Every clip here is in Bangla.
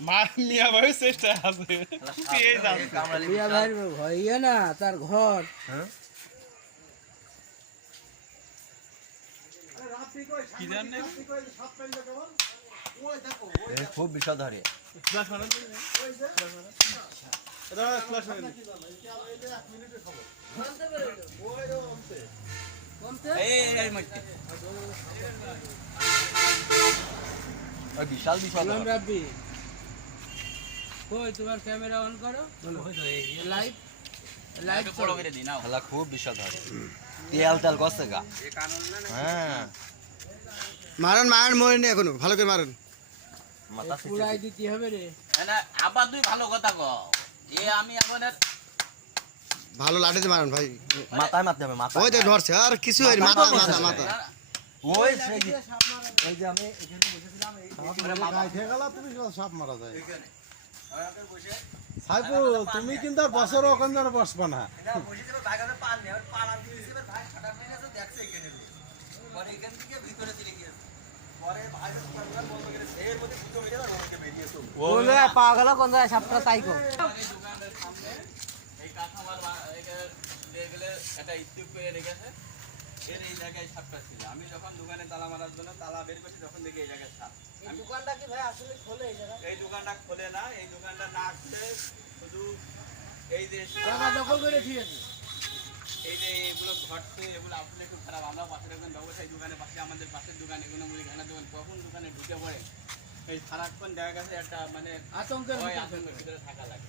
মার নিয়ে চেষ্টা আছে ইয়ে তার ঘর খুব বিষাদহারী ফ্ল্যাশ মারেন এটা ফ্ল্যাশ মারেন ওই বিশাল বললাম রাব্বি কই তোমার ক্যামেরা অন করো? লাইভ লাইভ করো খেলা খুব বিষাদহারী তেল তেল গছে গা। হ্যাঁ। মারেন মারেন মরেন এখনও ভালো করে মারেন। মাথা পুরাই দিতে হবে রে। না আবার তুই ভালো কথা ক এ আমি আমাদের ভালো লাঠিতে মারেন ভাই। মাথায় মারতে হবে মাথা ওই তো ধরছে আর কিছু মাথা মাথা মাথা। ওই সেই এই যে আমি এখানে বসেছিলাম এই সাপ মারা যায়। সাইফুল তুমি কিন্তু আর বছর ওখান ধরে বসবা না। পাওয়া গেল কোন জায়গায় সাপটা তাই এই গেলে একটা স্তূপ করে রেখেছে। এর এই জায়গায় সাপটা ছিল। আমি যখন দোকানে তালা মারার জন্য তালা বের করছি তখন দেখি এই জায়গায় সাপ। আমি দোকানটা কি ভাই আসলে খোলে এই জায়গা এই দোকানটা খোলে না এই দোকানটা না খুলে শুধু এই যে জায়গা দখল করে ঠিক আছে এই যে এগুলো ঘটছে এগুলো আসলে একটু খারাপ। আমরা পাশের একজন ব্যবসায়ী দোকানে পাশে আমাদের পাশের দোকান এগুলো মুদিখানা দোকান। কখন দোকানে ঢুকে পড়ে? এই সারাক্ষণ দেখা গেছে একটা মানে আতঙ্কের ভয় আতঙ্কের ভিতরে থাকা লাগে।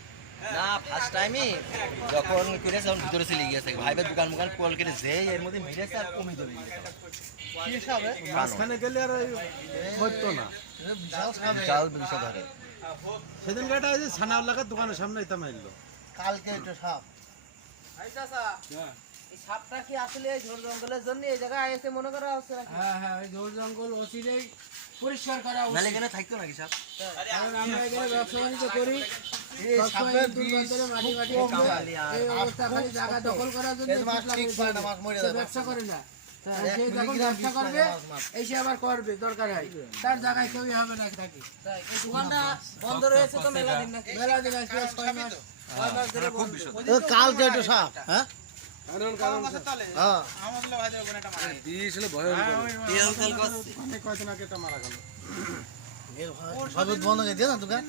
না ফার্স্ট টাইমে যখন করেছে তখন ভিতরে চলে গিয়েছে। ভাইবের দোকান মোকান কল করে যে এর মধ্যে মেরেছে আর কমে ধরে গিয়েছে। মাঝখানে গেলে আর না। বিশাল বিষাদহারী সেদিন ওই যে দোকানের সামনে এটা মারলো এই সাপটা কি আসলে এই ঝোড় জঙ্গলের জন্য এই জায়গায় এসে মনে করা হচ্ছে হ্যাঁ হ্যাঁ ওই ঝোড় জঙ্গল অচিরেই পরিষ্কার করা থাকতো নাকি সাপ? আমরা এখানে ব্যবসা বাণিজ্য করি। ব্যবসা করে না। সে যখন ব্যবসা করবে এই আবার করবে দরকার হয় তার জায়গায় কেউই হবে না থাকি দোকানটা বন্ধ রয়েছে তো মেলা দিন নাকি? মেলা দিন আসলে ছয় মাস। ছয় মাস ধরে বন্ধ। কালকে একটু সাপ হ্যাঁ? অনেক কয়দিন আগে এটা মারা গেল। বন্ধ করে দিয়ে না দোকান